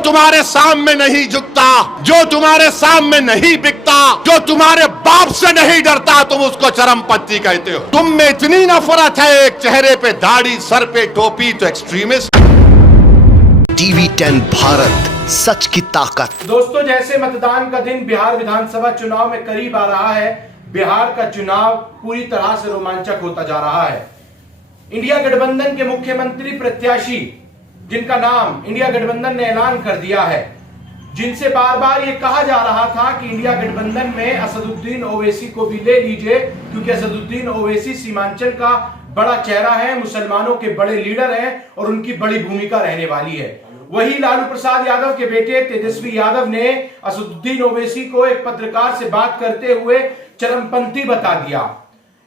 तुम्हारे सामने नहीं झुकता, जो तुम्हारे सामने नहीं बिकता, जो तुम्हारे बाप से नहीं डरता, तुम उसको चरमपंथी कहते हो। तुम में इतनी नफरत है, एक चेहरे पे दाढ़ी, सर पे टोपी, तो एक्सट्रीमिस्ट। टीवी 10 भारत, सच की ताकत। दोस्तों, जैसे मतदान का दिन बिहार विधानसभा चुनाव में करीब आ रहा है, बिहार का चुनाव पूरी तरह से रोमांचक होता जा रहा है। इंडिया गठबंधन के मुख्यमंत्री प्रत्याशी, जिनका नाम इंडिया गठबंधन ने ऐलान कर दिया है, जिनसे बार बार ये कहा जा रहा था कि इंडिया गठबंधन में असदुद्दीन ओवैसी को भी ले लीजिए, क्योंकि असदुद्दीन ओवैसी सीमांचल का बड़ा चेहरा है, मुसलमानों के बड़े लीडर हैं और उनकी बड़ी भूमिका रहने वाली है। वही लालू प्रसाद यादव के बेटे तेजस्वी यादव ने असदुद्दीन ओवैसी को एक पत्रकार से बात करते हुए चरमपंथी बता दिया,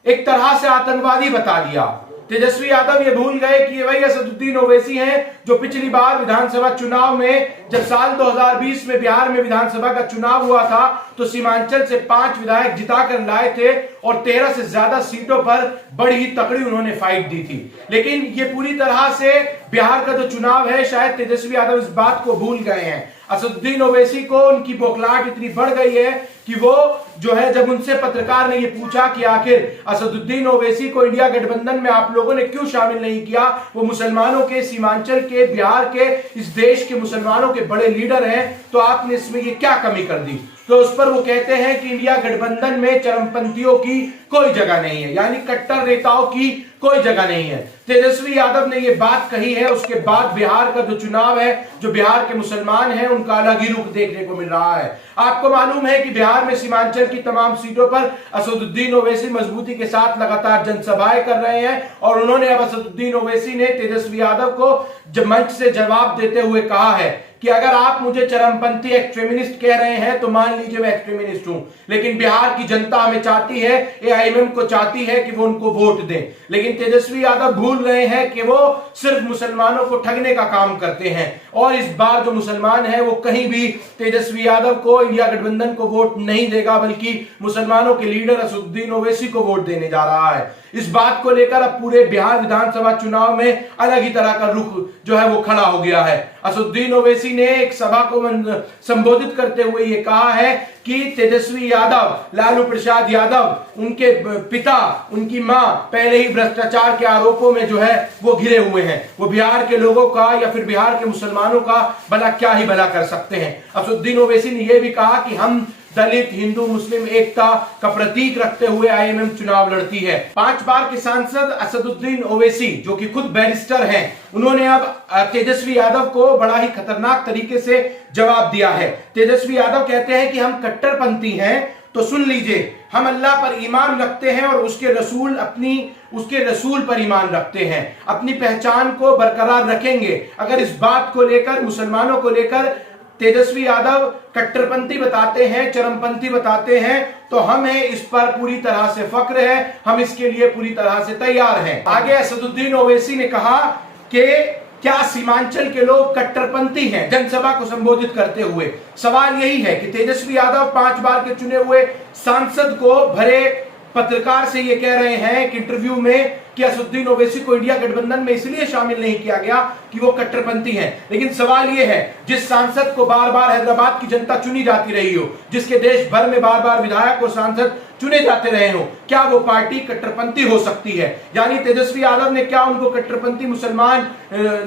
एक तरह से आतंकवादी बता दिया। तेजस्वी यादव ये भूल गए कि ये वही असदुद्दीन ओवैसी हैं जो पिछली बार विधानसभा चुनाव में, जब साल 2020 में बिहार में विधानसभा का चुनाव हुआ था, तो सीमांचल से 5 विधायक जिताकर लाए थे और 13 से ज्यादा सीटों पर बड़ी ही तकड़ी उन्होंने फाइट दी थी। लेकिन ये पूरी तरह से बिहार का जो चुनाव है, शायद तेजस्वी यादव इस बात को भूल गए हैं। असदुद्दीन ओवैसी को उनकी बौखलाहट इतनी बढ़ गई है कि वो जो है, जब उनसे पत्रकार ने ये पूछा कि आखिर असदुद्दीन ओवैसी को इंडिया गठबंधन में आप लोगों ने क्यों शामिल नहीं किया, वो मुसलमानों के, सीमांचल के, बिहार के, इस देश के मुसलमानों के बड़े लीडर हैं, तो आपने इसमें ये क्या कमी कर दी। तो उस पर वो कहते हैं कि इंडिया गठबंधन में चरमपंथियों की कोई जगह नहीं है, यानी कट्टर नेताओं की कोई जगह नहीं है। तेजस्वी यादव ने ये बात कही है, उसके बाद बिहार का जो चुनाव है, जो बिहार के मुसलमान हैं, उनका अलग ही रुख देखने को मिल रहा है। आपको मालूम है कि बिहार में सीमांचल की तमाम सीटों पर असदुद्दीन ओवैसी मजबूती के साथ लगातार जनसभाएं कर रहे हैं और उन्होंने अब असदुद्दीन ओवैसी ने तेजस्वी यादव को जब मंच से जवाब देते हुए कहा है कि अगर आप मुझे चरमपंथी एक्सट्रीमिस्ट कह रहे हैं तो मान लीजिए मैं एक्सट्रीमिस्ट हूं, लेकिन बिहार की जनता हमें चाहती है, एआईएमएम को चाहती है कि वो उनको वोट दें। लेकिन तेजस्वी यादव भूल रहे हैं कि वो सिर्फ मुसलमानों को ठगने का काम करते हैं और इस बार जो मुसलमान है वो कहीं भी तेजस्वी यादव को, इंडिया गठबंधन को वोट नहीं देगा, बल्कि मुसलमानों के लीडर असदुद्दीन ओवैसी को वोट देने जा रहा है। इस बात को लेकर अब पूरे बिहार विधानसभा चुनाव में अलग ही तरह का रुख जो है वो खड़ा हो गया है। असदुद्दीन ओवैसी ने एक सभा को संबोधित करते हुए ये कहा है कि तेजस्वी यादव, लालू प्रसाद यादव, उनके पिता, उनकी मां पहले ही भ्रष्टाचार के आरोपों में जो है वो घिरे हुए हैं। वो बिहार के लोगों का या फिर बिहार के मुसलमानों का भला क्या ही भला कर सकते हैं। असदुद्दीन ओवैसी ने यह भी कहा कि हम दलित, हिंदू, मुस्लिम एकता का प्रतीक रखते हुए आईएमएम चुनाव लड़ती है। 5 बार के सांसद असदुद्दीन ओवैसी, जो कि खुद बैरिस्टर हैं, उन्होंने अब तेजस्वी यादव को बड़ा ही खतरनाक तरीके से जवाब दिया है। तेजस्वी यादव कहते हैं कि हम कट्टरपंथी हैं, तो सुन लीजिए, हम अल्लाह पर ईमान रखते हैं और उसके रसूल पर ईमान रखते हैं, अपनी पहचान को बरकरार रखेंगे। अगर इस बात को लेकर, मुसलमानों को लेकर तेजस्वी यादव कट्टरपंथी बताते हैं, चरमपंथी बताते हैं, तो हमें इस पर पूरी तरह से फख्र है, हम इसके लिए पूरी तरह से तैयार हैं। आगे असदुद्दीन ओवैसी ने कहा कि क्या सीमांचल के लोग कट्टरपंथी हैं, जनसभा को संबोधित करते हुए। सवाल यही है कि तेजस्वी यादव 5 बार के चुने हुए सांसद को भरे पत्रकार से ये कह रहे हैं कि इंटरव्यू में कि असदुद्दीन ओवैसी को इंडिया गठबंधन में इसलिए शामिल नहीं किया गया कि वो कट्टरपंथी हैं। लेकिन सवाल ये है, जिस सांसद को बार बार हैदराबाद की जनता चुनी जाती रही हो, जिसके देश भर में बार बार विधायक और सांसद चुने जाते रहे हो, क्या वो पार्टी कट्टरपंथी हो सकती है? यानी तेजस्वी यादव ने क्या उनको कट्टरपंथी मुसलमान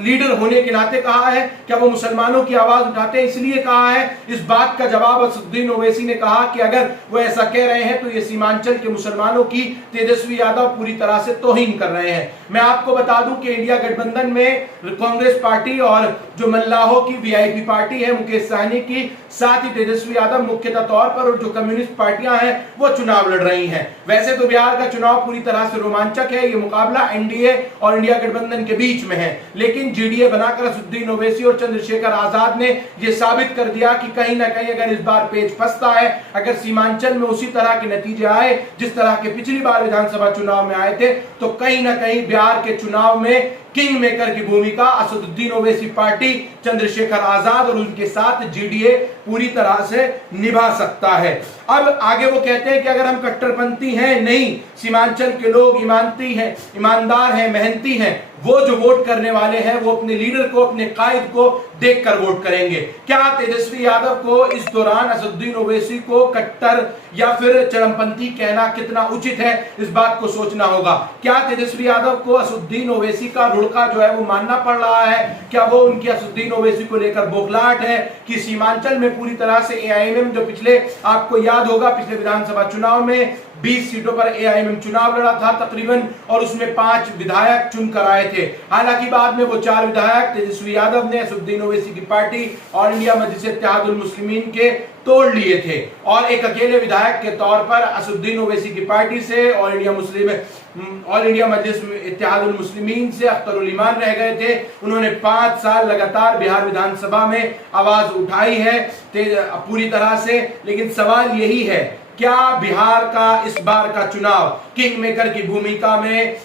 लीडर होने के नाते कहा है? क्या वो मुसलमानों की आवाज उठाते हैं इसलिए कहा है? इस बात का जवाब असदुद्दीन ओवैसी ने कहा कि अगर वो ऐसा कह रहे हैं तो ये सीमांचल के मुसलमानों की तेजस्वी यादव पूरी तरह से तौहीन कर रहे हैं। मैं आपको बता दूं कि इंडिया गठबंधन में कांग्रेस पार्टी और जो मल्लाहों की वीआईपी पार्टी है मुकेश सहनी की, साथ ही तेजस्वी यादव मुख्यतः तौर पर, और जो कम्युनिस्ट पार्टियां हैं वो चुनाव लड़ रही हैं। वैसे तो बिहार का चुनाव पूरी तरह से रोमांचक है, ये मुकाबला एनडीए और इंडिया गठबंधन के बीच में है, लेकिन जीडीए बनाकर असदुद्दीन ओवैसी और चंद्रशेखर आजाद ने यह साबित कर दिया कि कहीं ना कहीं अगर इस बार पेच फंसता है, अगर सीमांचल में उसी तरह के नतीजे आए जिस तरह के पिछली बार विधानसभा चुनाव में आए थे, तो कहीं ना कहीं बिहार के चुनाव में किंग मेकर की भूमिका असदुद्दीन ओवैसी पार्टी, चंद्रशेखर आजाद और उनके साथ जीडीए पूरी तरह से निभा सकता है। अब आगे वो कहते हैं कि अगर हम कट्टरपंथी हैं, नहीं, सीमांचल के लोग ईमानती हैं, ईमानदार हैं, मेहनती हैं, वो जो वोट करने वाले हैं वो अपने लीडर को, अपने कायद को देखकर वोट करेंगे। क्या तेजस्वी यादव को इस दौरान असदुद्दीन ओवैसी को कट्टर या फिर चरमपंथी कहना कितना उचित है, इस बात को सोचना होगा। क्या तेजस्वी यादव को असदुद्दीन ओवैसी का रुड़का जो है वो मानना पड़ रहा है? क्या वो उनकी असदुद्दीन ओवैसी को लेकर बौखलाहट है कि सीमांचल में पूरी तरह से एआईएमएम, जो पिछले, आपको याद होगा, पिछले विधानसभा चुनाव में 20 सीटों पर एआईएमएम चुनाव लड़ा था तकरीबन, और उसमें 5 विधायक चुनकर आए थे। हालांकि बाद में वो 4 विधायक तेजस्वी यादव ने असदुद्दीन ओवैसी की पार्टी ऑल इंडिया मजलिस इत्तेहादुल मुस्लिमीन के तोड़ लिए थे, और एक अकेले विधायक के तौर पर असदुद्दीन ओवैसी की पार्टी से ऑल इंडिया मजलिस इत्तेहादुल मुस्लिमीन से अख्तरुल ईमान रह गए थे। उन्होंने 5 साल लगातार बिहार विधानसभा में आवाज उठाई है पूरी तरह से। लेकिन सवाल यही है, क्या बिहार का इस बार का चुनाव किंग मेकर की भूमिका में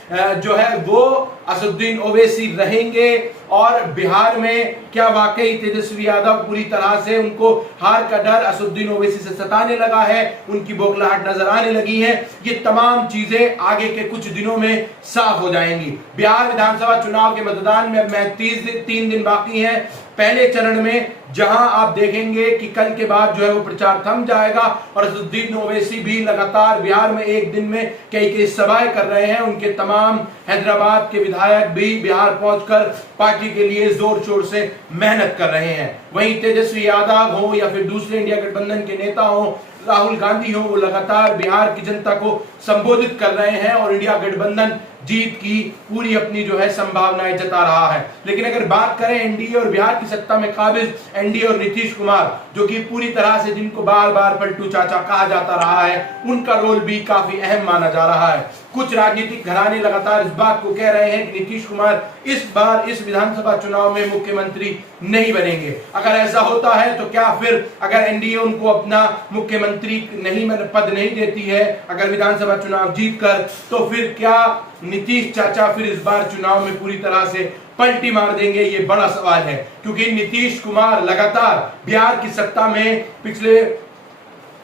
जो है वो असदुद्दीन ओवैसी रहेंगे, और बिहार में क्या वाकई तेजस्वी यादव पूरी तरह से, उनको हार का डर असदुद्दीन ओवैसी से सताने लगा है, उनकी बौखलाहट नजर आने लगी है? ये तमाम चीजें आगे के कुछ दिनों में साफ हो जाएंगी। बिहार विधानसभा चुनाव के मतदान में अब 3 दिन बाकी हैं। पहले चरण में जहां आप देखेंगे कि कल के बाद जो है वो प्रचार थम जाएगा, और असदुद्दीन ओवैसी भी लगातार बिहार में एक दिन में कई सभाएं कर रहे हैं। उनके तमाम हैदराबाद के विधायक भी बिहार पहुंचकर पार्टी के लिए जोर शोर से मेहनत कर रहे हैं। वहीं तेजस्वी यादव हो या फिर दूसरे इंडिया गठबंधन के नेता हो, राहुल गांधी हो, वो लगातार बिहार की जनता को संबोधित कर रहे हैं और इंडिया गठबंधन जीत की पूरी अपनी जो है संभावनाएं जता रहा है। लेकिन अगर बात करें एनडीए और बिहार की सत्ता में काबिज एनडीए और नीतीश कुमार, जो कि पूरी तरह से, जिनको बार बार पलटू चाचा कहा जाता रहा है, उनका रोल भी काफी अहम माना जा रहा है। कुछ राजनीतिक घराने लगातार इस बात को कह रहे हैं कि नीतीश कुमार इस बार इस विधानसभा चुनाव में मुख्यमंत्री नहीं बनेंगे। अगर ऐसा होता है तो क्या फिर, अगर एनडीए उनको अपना मुख्यमंत्री पद नहीं देती है अगर विधानसभा चुनाव जीतकर, तो फिर क्या नीतीश चाचा फिर इस बार चुनाव में पूरी तरह से पलटी मार देंगे? ये बड़ा सवाल है, क्योंकि नीतीश कुमार लगातार बिहार की सत्ता में पिछले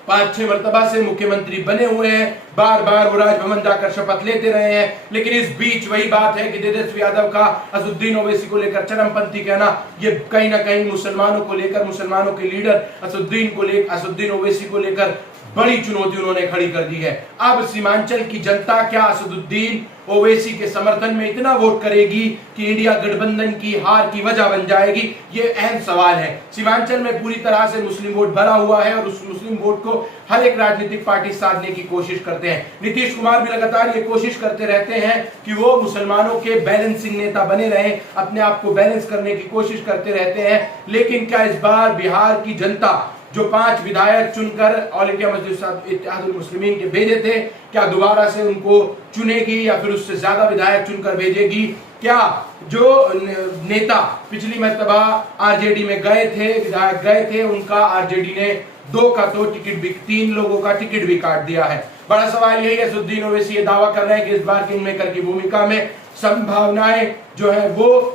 5-6 मरतबा से मुख्यमंत्री बने हुए हैं, बार बार वो राजभवन जाकर शपथ लेते रहे हैं। लेकिन इस बीच वही बात है कि तेजस्वी यादव का असदुद्दीन ओवैसी को लेकर चरमपंथी कहना, ये कहीं ना कहीं मुसलमानों को लेकर, मुसलमानों के लीडर असदुद्दीन ओवैसी को लेकर बड़ी चुनौती उन्होंने खड़ी कर दी है। अब सीमांचल की जनता क्या असदुद्दीन ओवैसी के समर्थन में इतना वोट करेगी कि इंडिया गठबंधन की हार की वजह बन जाएगी? ये अहम सवाल है। सीमांचल में पूरी तरह से मुस्लिम वोट भरा हुआ है, और उस मुस्लिम वोट को हर एक राजनीतिक पार्टी साधने की कोशिश करते हैं। नीतीश कुमार भी लगातार ये कोशिश करते रहते हैं कि वो मुसलमानों के बैलेंसिंग नेता बने रहें, अपने आप को बैलेंस करने की कोशिश करते रहते हैं। लेकिन क्या इस बार बिहार की जनता जो 5 विधायक चुनकर ऑल इंडिया मजलिस इत्तेहादुल मुस्लिमीन के भेजे थे, क्या दोबारा से उनको चुनेगी या फिर उससे ज्यादा विधायक चुनकर भेजेगी? क्या जो नेता पिछली मर्तबा आरजेडी में गए थे, विधायक गए थे, उनका आरजेडी ने 2 का तो टिकट भी, 3 लोगों का टिकट भी काट दिया है? बड़ा सवाल यही है। असदुद्दीन ओवैसी ये दावा कर रहे हैं कि इस बार किंग मेकर की भूमिका में संभावनाएं जो है वो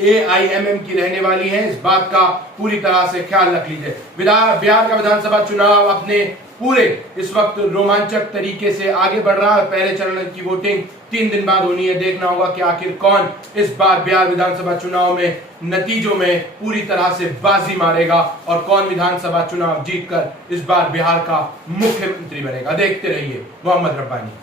एआईएमएम की रहने वाली है। इस बात का पूरी तरह से ख्याल रख लीजिए। बिहार का विधानसभा चुनाव अपने पूरे इस वक्त रोमांचक तरीके से आगे बढ़ रहा है। पहले चरण की वोटिंग 3 दिन बाद होनी है। देखना होगा कि आखिर कौन इस बार बिहार विधानसभा चुनाव में नतीजों में पूरी तरह से बाजी मारेगा, और कौन विधानसभा चुनाव जीतकर इस बार बिहार का मुख्यमंत्री बनेगा। देखते रहिए मोहम्मद रब्बानी।